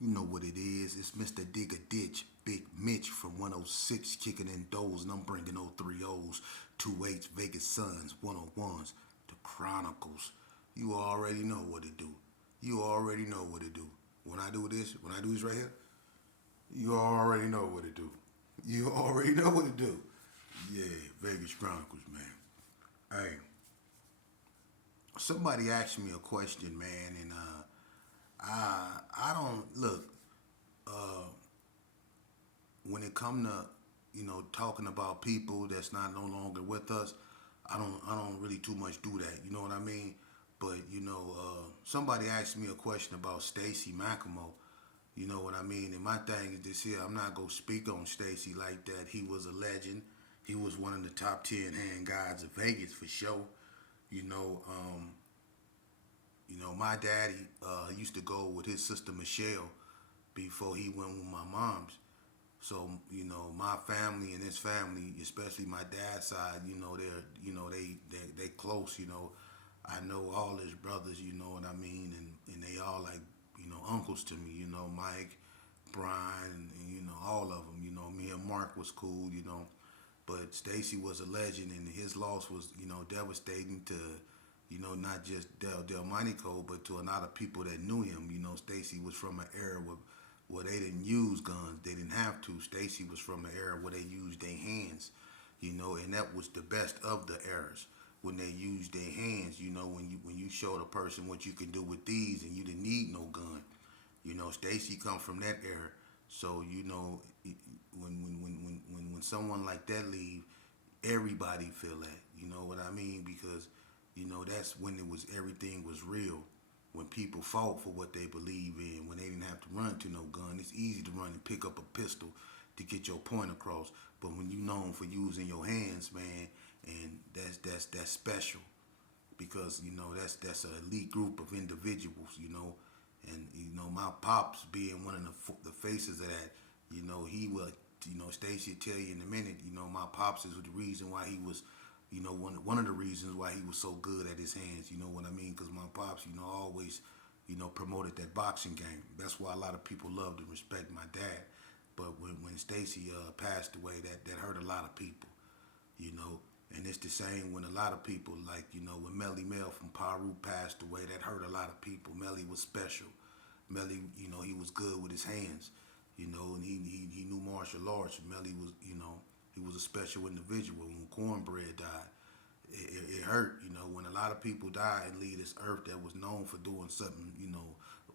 You know what it is. It's Mr. Dig a Ditch, Big Mitch from 106 kicking in doors, and I'm bringing 03 O's, 28s, Vegas Suns, 101s, the Chronicles. You already know what to do. You already know what to do. When I do this right here, you already know what to do. You already know what to do. Yeah, Vegas Chronicles, man. Hey, somebody asked me a question, man, and I don't look. When it come to talking about people that's not no longer with us, I don't really too much do that. You know what I mean? But somebody asked me a question about Stacy Mackamo. You know what I mean? And my thing is this here. I'm not gonna speak on Stacy like that. He was a legend. He was one of the top 10 hand guys of Vegas for sure. You know, my daddy used to go with his sister Michelle before he went with my mom's. So my family and his family, especially my dad's side, they close. I know all his brothers. You know what I mean, and they all like uncles to me. Mike, Brian, and all of them. Me and Mark was cool. But Stacy was a legend, and his loss was devastating to not just Delmonico, but to a lot of people that knew him. Stacy was from an era where they didn't use guns. They didn't have to. Stacy was from an era where they used their hands, and that was the best of the eras when they used their hands. When you showed a person what you can do with these, and you didn't need no gun. Stacy come from that era, so when someone like that leave, everybody feel that. You know what I mean? Because that's when it was everything was real. When people fought for what they believe in, when they didn't have to run to no gun, it's easy to run and pick up a pistol to get your point across. But when you known for using your hands, man, and that's special because that's an elite group of individuals, and my pops being one of the faces of that, he would, Stacy will tell you in a minute, my pops is the reason why he was, one of the reasons why he was so good at his hands. You know what I mean? Because my pops, always, promoted that boxing game. That's why a lot of people loved and respect my dad. But when Stacy passed away, that hurt a lot of people, you know. And it's the same when a lot of people, like, when Melly Mel from Peru passed away, that hurt a lot of people. Melly was special. Melly, he was good with his hands, and he knew martial arts. Melly was, he was a special individual. When Cornbread died, it hurt, when a lot of people die and leave this earth that was known for doing something,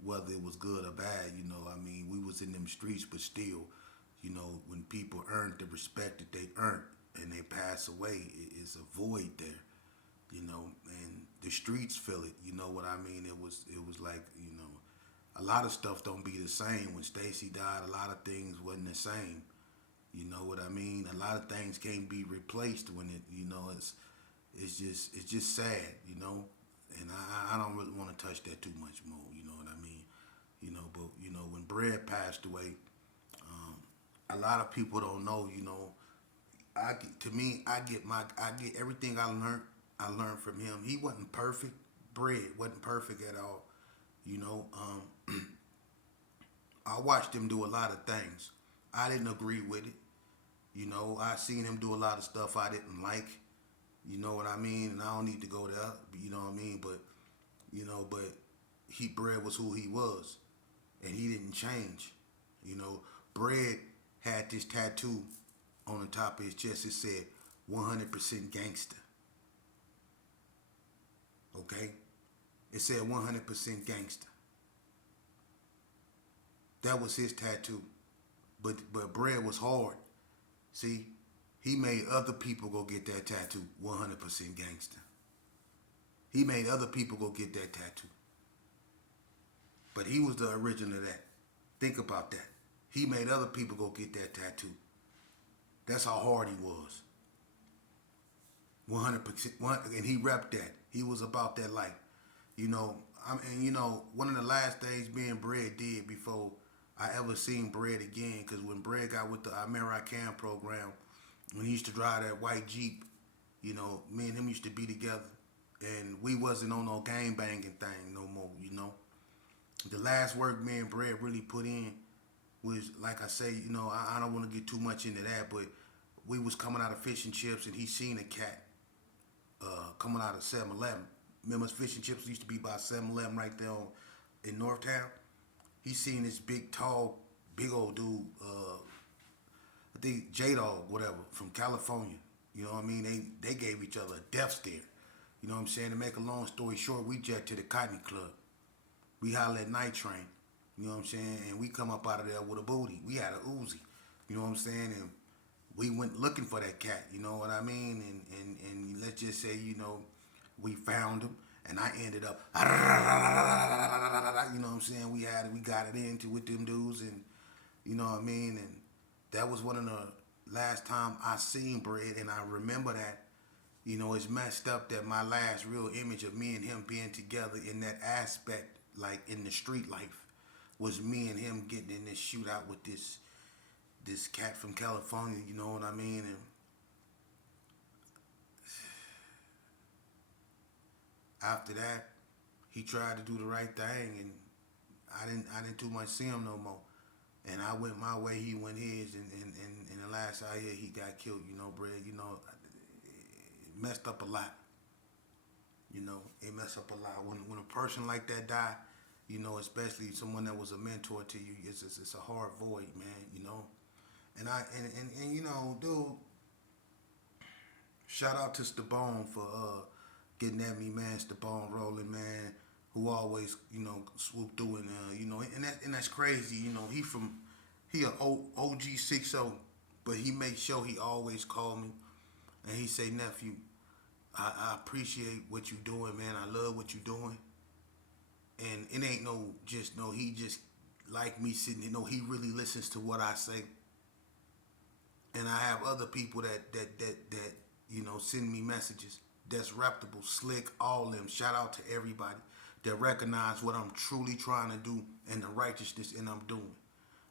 whether it was good or bad, I mean, we was in them streets, but still, when people earned the respect that they earned and they pass away, it's a void there, and the streets feel it, you know what I mean? It was like, a lot of stuff don't be the same. When Stacy died, a lot of things wasn't the same. You know what I mean? A lot of things can't be replaced when it's just sad, And I don't really want to touch that too much more, you know what I mean? But when Bread passed away, a lot of people don't know, I get everything I learned from him. He wasn't perfect. Bread wasn't perfect at all. You know, I watched him do a lot of things. I didn't agree with it. I seen him do a lot of stuff I didn't like. You know what I mean? And I don't need to go there. You know what I mean? But he Bread was who he was, and he didn't change. Bread had this tattoo on the top of his chest. It said 100% gangster. Okay, it said 100% gangster. That was his tattoo. But Bread was hard. See, he made other people go get that tattoo. 100% gangster. He made other people go get that tattoo. But he was the original of that. Think about that. He made other people go get that tattoo. That's how hard he was. 100%. And he repped that. He was about that life. One of the last things me and Bread did before I ever seen Bread again, because when Bread got with the American program, when he used to drive that white Jeep, me and him used to be together. And we wasn't on no gang banging thing no more. The last work me and Brad really put in was, like I say, I don't want to get too much into that, but we was coming out of fish and chips, and he seen a cat coming out of 7-Eleven. Remember, fish and chips used to be by 7-Eleven right there in Northtown. He seen this big, tall, big old dude. I think J Dog, whatever, from California. You know what I mean? They gave each other a death stare. You know what I'm saying? To make a long story short, we jet to the Cotton Club. We holler at Night Train. You know what I'm saying? And we come up out of there with a booty. We had a Uzi. You know what I'm saying? And we went looking for that cat. You know what I mean? And let's just say, we found him. And I ended up, you know what I'm saying? We got it into with them dudes, and you know what I mean. And that was one of the last time I seen Bread, and I remember that. It's messed up that my last real image of me and him being together in that aspect, like in the street life, was me and him getting in this shootout with this cat from California. You know what I mean? And after that, he tried to do the right thing, and I didn't too much see him no more. And I went my way, he went his, and the last I hear, he got killed. Bread. It messed up a lot. It messed up a lot. When a person like that die, especially someone that was a mentor to you, it's a hard void, man. And dude, shout out to Stabone for getting at me, man. Stabone rolling, man, who always, swoop through, and that's crazy. He a OG 6-0, but he made sure he always called me, and he say, nephew, I appreciate what you doing, man. I love what you doing, and it ain't he just like me sitting. He really listens to what I say, and I have other people that send me messages that's reputable, slick, all them. Shout out to everybody that recognize what I'm truly trying to do and the righteousness and I'm doing.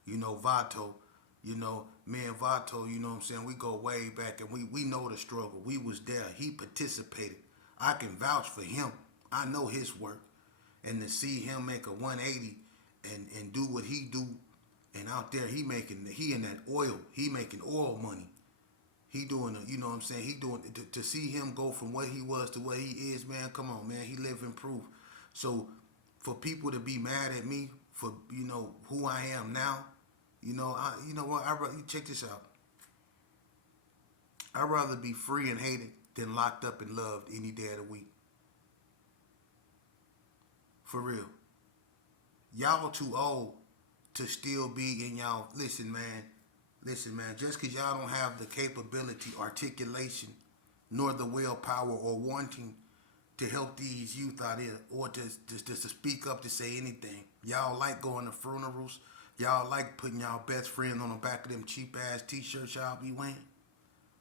Vato, me and Vato, what I'm saying, we go way back, and we know the struggle. We was there. He participated. I can vouch for him. I know his work. And to see him make a 180 and do what he do, and out there he in that oil. He making oil money. He doing what I'm saying, he doing to see him go from what he was to what he is, man. Come on, man. He living proof. So for people to be mad at me for who I am now, what? Check this out. I'd rather be free and hated than locked up and loved any day of the week. For real. Y'all too old to still be in y'all. Listen, man. Just because y'all don't have the capability, articulation, nor the willpower or wanting to help these youth out here, or to speak up, to say anything. Y'all like going to funerals. Y'all like putting y'all best friend on the back of them cheap ass t-shirts y'all be wearing.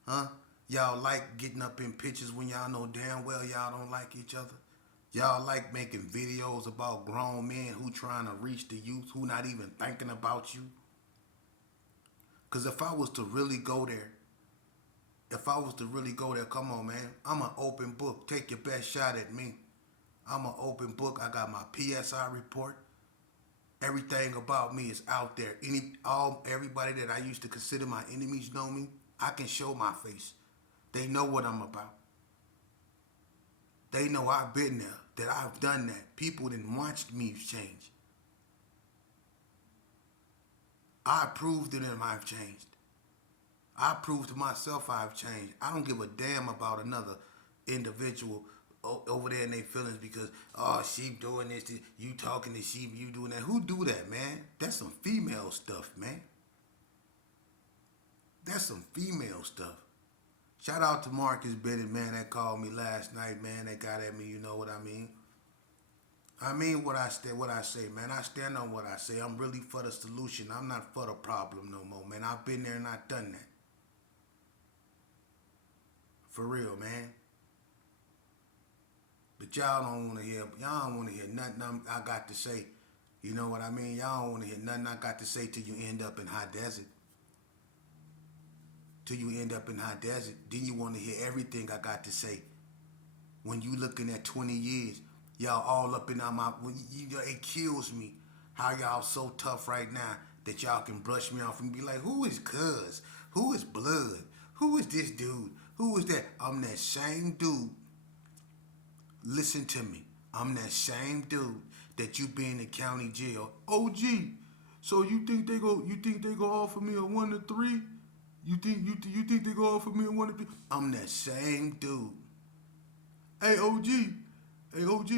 Huh? Y'all like getting up in pictures when y'all know damn well y'all don't like each other. Y'all like making videos about grown men who trying to reach the youth, who not even thinking about you. Because if I was to really go there, come on, man. I'm an open book. Take your best shot at me. I'm an open book. I got my PSI report. Everything about me is out there. Everybody that I used to consider my enemies know me. I can show my face. They know what I'm about. They know I've been there, that I've done that. People didn't watch me change. I proved to them I've changed. I proved to myself I've changed. I don't give a damn about another individual over there in their feelings because, sheep doing this, you talking to sheep, you doing that. Who do that, man? That's some female stuff, man. That's some female stuff. Shout out to Marcus Bennett, man, that called me last night, man. That got at me, you know what I mean? I mean what I say, man. I stand on what I say. I'm really for the solution. I'm not for the problem no more, man. I've been there and I've done that. For real, man. But y'all don't want to hear nothing I got to say. You know what I mean? Y'all don't want to hear nothing I got to say till you end up in high desert. Then you want to hear everything I got to say. When you looking at 20 years, y'all all up in my, it kills me How y'all so tough right now that y'all can brush me off and be like, who is Cuz? Who is Blood? Who is this dude? Who is that? I'm that same dude. Listen to me. I'm that same dude that you be in the county jail. OG. So you think they go offer me a 1 to 3? You think they go offer me a 1 to 3? I'm that same dude. Hey OG. Hey OG.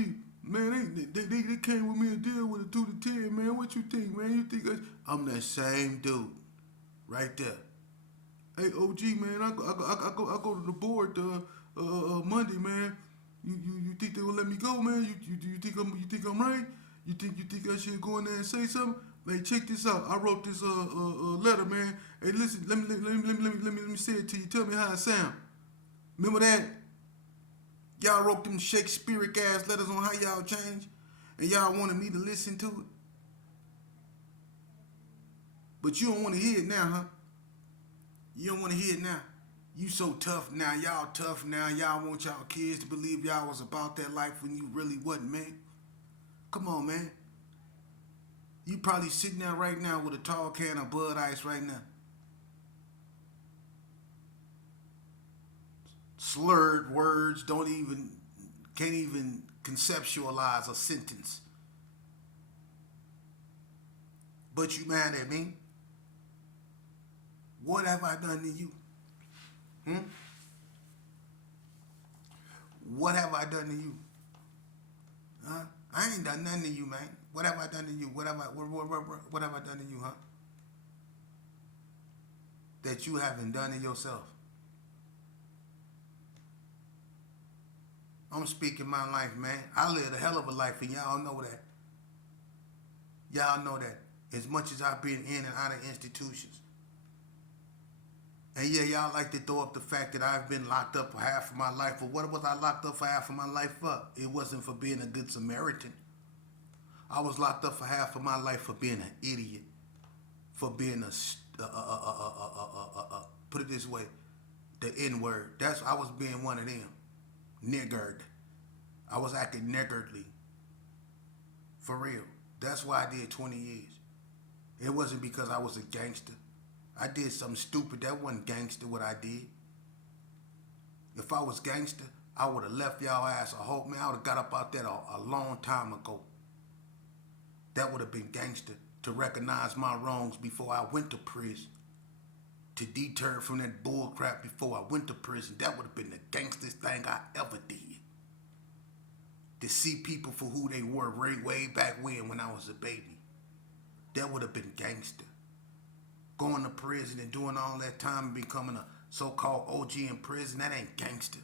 Man, they came with me a deal with a 2 to 10, man. What you think, man? You think I'm that same dude. Right there. Hey OG, man, I go to the board Monday, man. You think they will let me go, man? You think I'm right? You think I should go in there and say something? Man, check this out. I wrote this letter, man. Hey, listen, let me say it to you. Tell me how it sound. Remember that? Y'all wrote them Shakespearean ass letters on how y'all change, and y'all wanted me to listen to it. But you don't want to hear it now, huh? You don't want to hear it now. You so tough now. Y'all tough now. Y'all want y'all kids to believe y'all was about that life when you really wasn't, man. Come on, man. You probably sitting there right now with a tall can of Bud Ice right now. Slurred words can't even conceptualize a sentence. But you mad at me? What have I done to you? What have I done to you? Huh? I ain't done nothing to you, man. What have I done to you? What have I done to you, huh? That you haven't done to yourself. I'm speaking my life, man. I lived a hell of a life, and y'all know that. Y'all know that. As much as I've been in and out of institutions. And yeah, y'all like to throw up the fact that I've been locked up for half of my life. But what was I locked up for half of my life for? It wasn't for being a good Samaritan. I was locked up for half of my life for being an idiot. For being put it this way, the N-word. I was being one of them. Niggard. I was acting niggardly. For real. That's why I did 20 years. It wasn't because I was a gangster. I did something stupid. That wasn't gangster what I did. If I was gangster, I would have left y'all ass a whole, man. I would have got up out there a long time ago. That would have been gangster, to recognize my wrongs before I went to prison. To deter from that bull crap before I went to prison. That would have been the gangsterest thing I ever did. To see people for who they were way back when I was a baby. That would have been gangster. Going to prison and doing all that time and becoming a so-called OG in prison, that ain't gangster.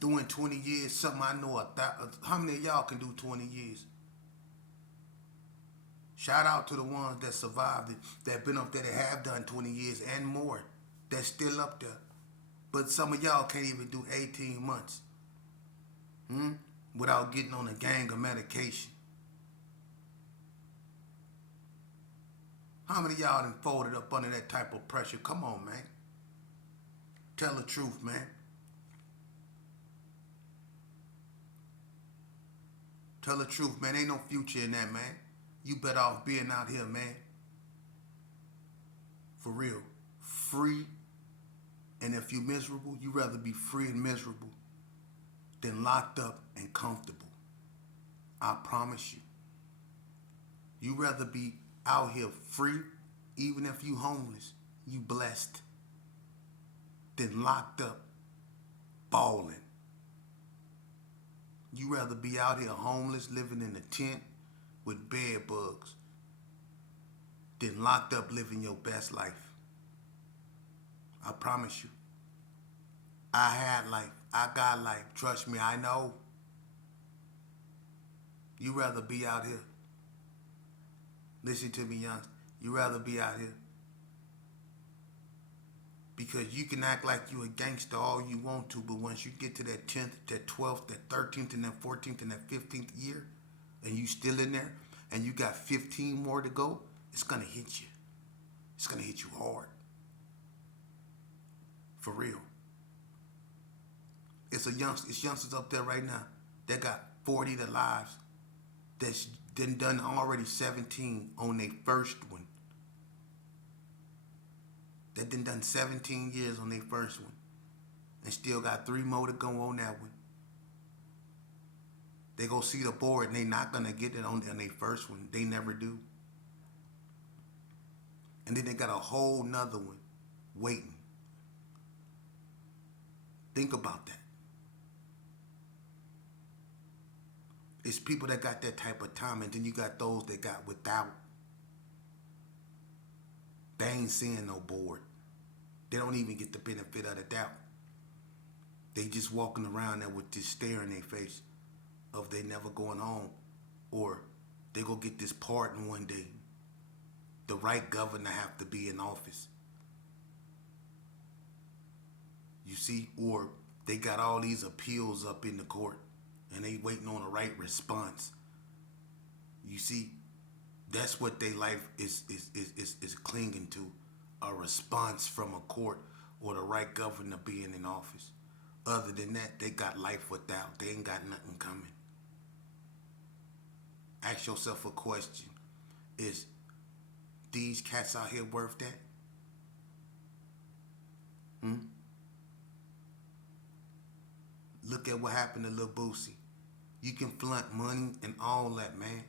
Doing 20 years, something I know how many of y'all can do 20 years? Shout out to the ones that survived it, that been up there, that have done 20 years and more, that's still up there. But some of y'all can't even do 18 months without getting on a gang of medication. How many of y'all done folded up under that type of pressure? Come on, man. Tell the truth, man. Tell the truth, man. Ain't no future in that, man. You better off being out here, man. For real. Free. And if you're miserable, you'd rather be free and miserable than locked up and comfortable. I promise you. You'd rather be out here free, even if you homeless, you blessed, than locked up, balling. You rather be out here homeless, living in a tent with bed bugs, than locked up living your best life. I promise you. I had life. I got life. Trust me, I know. You rather be out here. Listen to me, young. You rather be out here. Because you can act like you a gangster all you want to, but once you get to that 10th, that 12th, that 13th, and that 14th, and that 15th year, and you still in there, and you got 15 more to go, it's going to hit you. It's going to hit you hard. For real. It's youngsters up there right now that got 40 lives that's done already 17 on their first one. That done 17 years on their first one. And still got 3 more to go on that one. They go see the board and they not gonna get it on their first one. They never do. And then they got a whole nother one waiting. Think about that. It's people that got that type of time, and then you got those that got without. They ain't seeing no board. They don't even get the benefit of the doubt. They just walking around there with this stare in their face of they never going home, or they go get this pardon one day. The right governor have to be in office. You see, or they got all these appeals up in the court and they waiting on a right response. You see, that's what their life is clinging to, a response from a court or the right governor being in office. Other than that, they got life without. They ain't got nothing coming. Ask yourself a question. Is these cats out here worth that? Look at what happened to Lil Boosie. You can flaunt money and all that, man.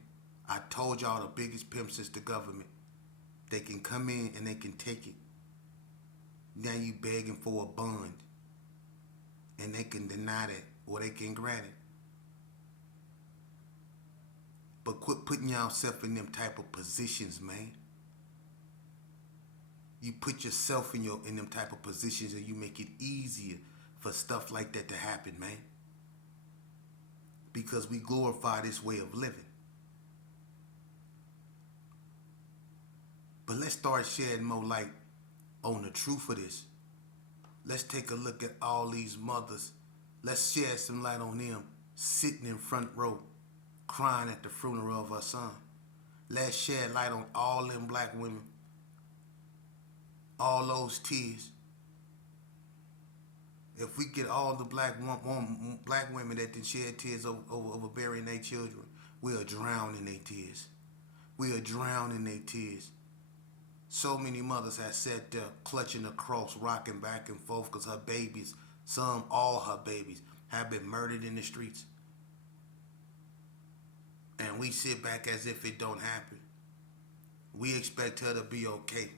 I told y'all the biggest pimps is the government. They can come in and they can take it. Now you begging for a bond. And they can deny that or they can grant it. But quit putting yourself in them type of positions, man. You put yourself in them type of positions and you make it easier for stuff like that to happen, man. Because we glorify this way of living. But let's start shedding more light on the truth of this. Let's take a look at all these mothers. Let's shed some light on them sitting in front row, crying at the funeral of her son. Let's shed light on all them black women, all those tears. If we get all the black women that did shed tears over burying their children, we'll drown in their tears. We'll drown in their tears. So many mothers have sat there clutching the cross, rocking back and forth because her babies, all her babies, have been murdered in the streets. And we sit back as if it don't happen. We expect her to be okay.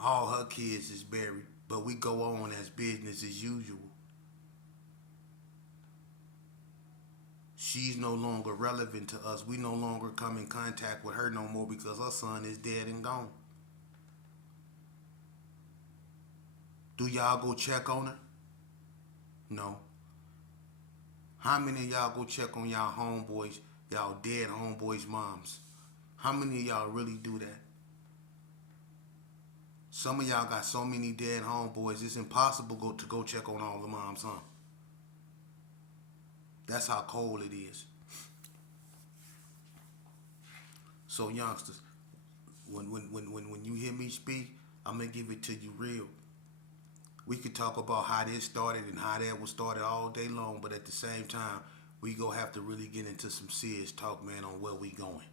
All her kids is buried, but we go on as business as usual. She's no longer relevant to us. We no longer come in contact with her no more because her son is dead and gone. Do y'all go check on her? No. How many of y'all go check on y'all homeboys, y'all dead homeboys' moms? How many of y'all really do that? Some of y'all got so many dead homeboys, it's impossible to go check on all the moms, huh? That's how cold it is. So youngsters, when you hear me speak, I'm gonna give it to you real. We could talk about how this started and how that was started all day long, but at the same time, we gonna have to really get into some serious talk, man, on where we going,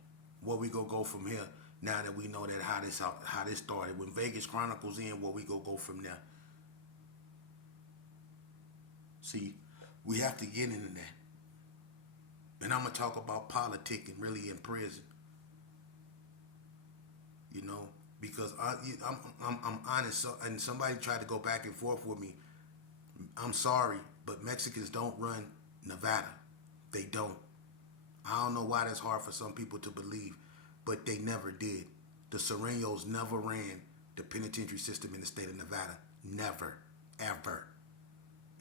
where we gonna go from here. Now that we know that how this started, when Vegas Chronicles in, where we go from there. See, we have to get into that. And I'm gonna talk about politicking really in prison. You know, because I'm honest. And somebody tried to go back and forth with me. I'm sorry, but Mexicans don't run Nevada. They don't. I don't know why that's hard for some people to believe, but they never did. The Serenos never ran the penitentiary system in the state of Nevada. Never, ever.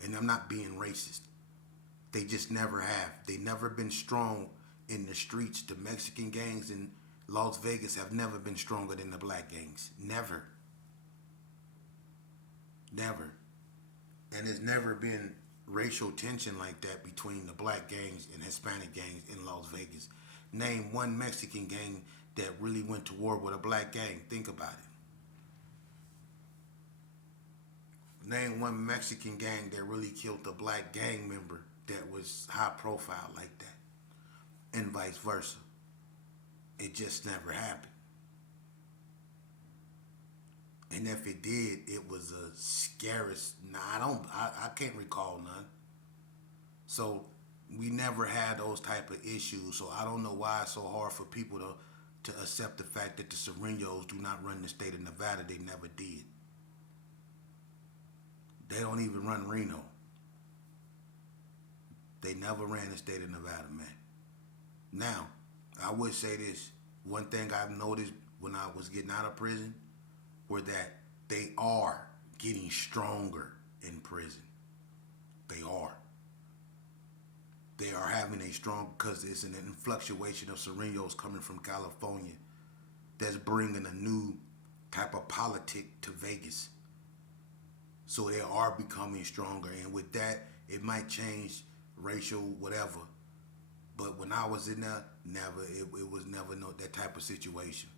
And I'm not being racist. They just never have. They never been strong in the streets. The Mexican gangs in Las Vegas have never been stronger than the black gangs. Never. Never. And there's never been racial tension like that between the black gangs and Hispanic gangs in Las Vegas. Name one Mexican gang that really went to war with a black gang. Think about it. Name one Mexican gang that really killed a black gang member that was high profile like that. and vice versa. It just never happened. And if it did, it was a scariest. Nah, I can't recall none. So we never had those type of issues. So I don't know why it's so hard for people to accept the fact that the Serenos do not run the state of Nevada. They never did. They don't even run Reno. They never ran the state of Nevada, man. Now, I would say this. One thing I've noticed when I was getting out of prison were that they are getting stronger in prison. They are. They are having a strong, because it's an influctuation of Serenos coming from California that's bringing a new type of politic to Vegas. So they are becoming stronger. And with that, it might change racial whatever. But when I was in there, never, it was never that type of situation.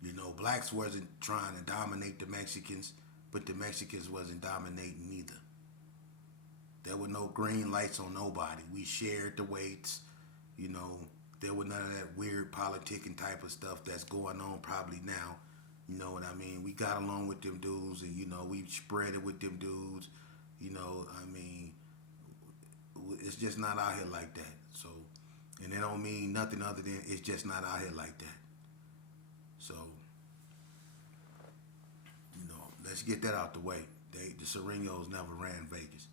You know, blacks wasn't trying to dominate the Mexicans, but the Mexicans wasn't dominating either. There were no green lights on nobody. We shared the weights. You know, there was none of that weird politicking type of stuff that's going on probably now. You know what I mean? We got along with them dudes, and, you know, we spread it with them dudes. You know, I mean, it's just not out here like that. So, and it don't mean nothing other than it's just not out here like that. So, you know, let's get that out the way. The Serenos never ran Vegas.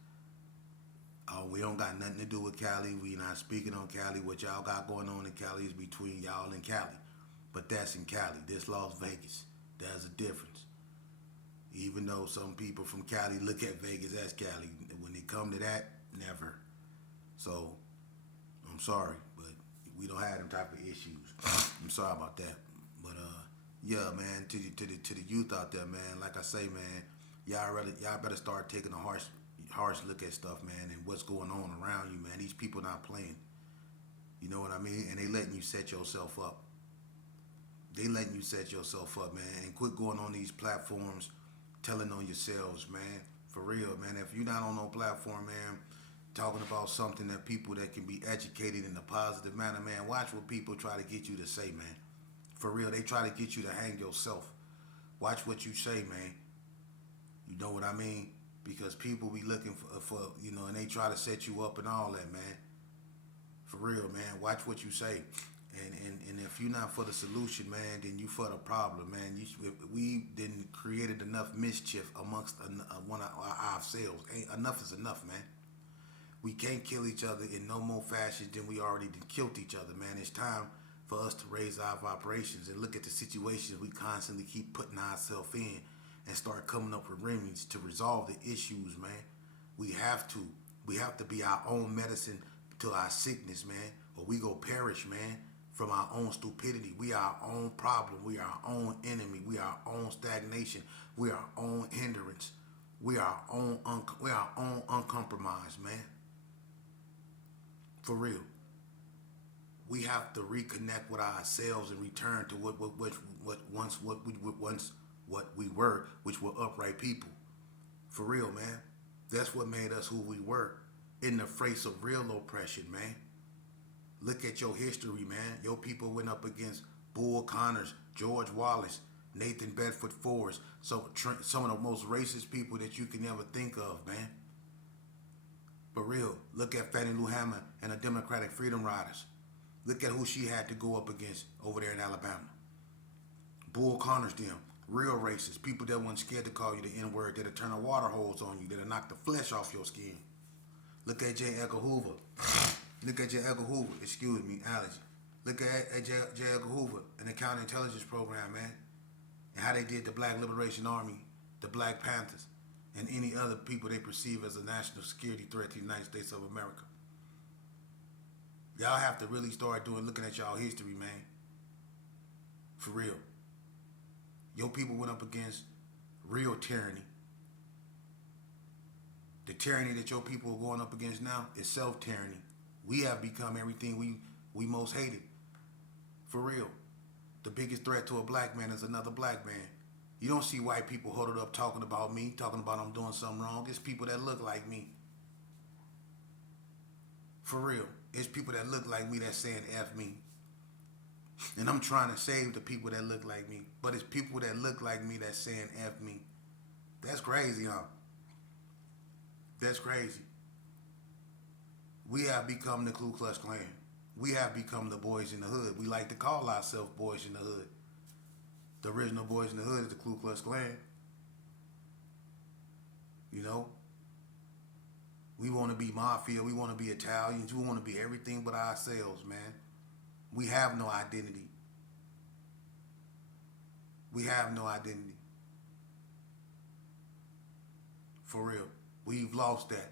We don't got nothing to do with Cali. We not speaking on Cali. What y'all got going on in Cali is between y'all and Cali. But that's in Cali. This Las Vegas. There's a difference. Even though some people from Cali look at Vegas as Cali, when they come to that, never. So, I'm sorry, but we don't have them type of issues. I'm sorry about that. But yeah, man, to the youth out there, man, like I say, man, y'all better start taking a harsh look at stuff, man, and what's going on around you, man. These people not playing. You know what I mean? And they letting you set yourself up. They letting you set yourself up, man. And quit going on these platforms telling on yourselves, man. For real, man. If you're not on no platform, man, talking about something that people that can be educated in a positive manner, man, watch what people try to get you to say, man. For real, they try to get you to hang yourself. Watch what you say, man. You know what I mean? Because people be looking for you know, and they try to set you up and all that, man. For real, man. Watch what you say. And if you're not for the solution, man, then you for the problem, man. We didn't created enough mischief amongst one of ourselves. Enough is enough, man. We can't kill each other in no more fashion than we already killed each other, man. It's time for us to raise our vibrations and look at the situations we constantly keep putting ourselves in and start coming up with remedies to resolve the issues, man. We have to. We have to be our own medicine to our sickness, man, or we go perish, man, from our own stupidity. We are our own problem. We are our own enemy. We are our own stagnation. We are our own hindrance. We are our own uncompromised, man. For real. We have to reconnect with ourselves and return to what we were, which were upright people. For real, man. That's what made us who we were in the face of real oppression, man. Look at your history, man. Your people went up against Bull Connors, George Wallace, Nathan Bedford Forrest, some of the most racist people that you can ever think of, man. For real, look at Fannie Lou Hammond and the Democratic Freedom Riders. Look at who she had to go up against over there in Alabama. Bull Connors, them. Real racist. People that weren't scared to call you the N-word, that'll turn a water hose on you, that'll knock the flesh off your skin. Look at J. Edgar Hoover. Look at J. Edgar Hoover. Excuse me, allergy. Look at J. Edgar Hoover and the counterintelligence program, man. And how they did the Black Liberation Army, the Black Panthers, and any other people they perceive as a national security threat to the United States of America. Y'all have to really start looking at y'all history, man. For real. Your people went up against real tyranny. The tyranny that your people are going up against now is self-tyranny. We have become everything we most hated. For real. The biggest threat to a black man is another black man. You don't see white people huddled up talking about me, talking about I'm doing something wrong. It's people that look like me. For real. It's people that look like me that's saying F me. And I'm trying to save the people that look like me. But it's people that look like me that's saying F me. That's crazy, huh? That's crazy. We have become the Ku Klux Klan. We have become the boys in the hood. We like to call ourselves boys in the hood. The original boys in the hood is the Ku Klux Klan. You know? We want to be mafia. We want to be Italians. We want to be everything but ourselves, man. We have no identity. We have no identity. For real. We've lost that.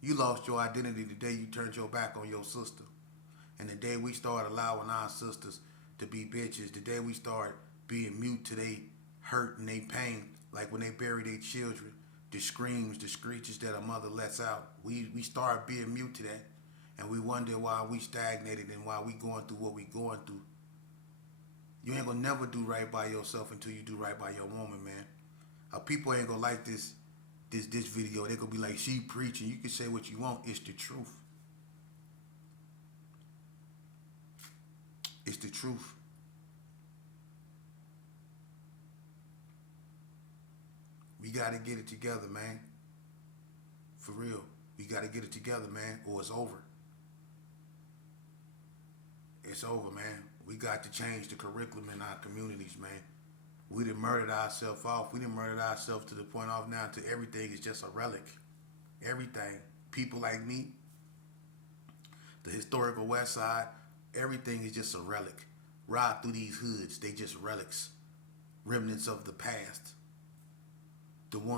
You lost your identity the day you turned your back on your sister. And the day we start allowing our sisters to be bitches, the day we start being mute to their hurt and their pain, like when they bury their children, the screams, the screeches that a mother lets out, we start being mute to that. And we wonder why we stagnated and why we going through what we going through. You ain't gonna never do right by yourself until you do right by your woman, man. People ain't gonna like this video. They gonna be like, she preaching. You can say what you want. It's the truth. It's the truth. We gotta get it together, man. For real. We gotta get it together, man, or it's over. It's over, man. We got to change the curriculum in our communities, man. We done murdered ourselves off. We done murdered ourselves to the point off now to everything is just a relic. Everything. People like me, the historical West Side, everything is just a relic. Ride through these hoods, they just relics. Remnants of the past. The one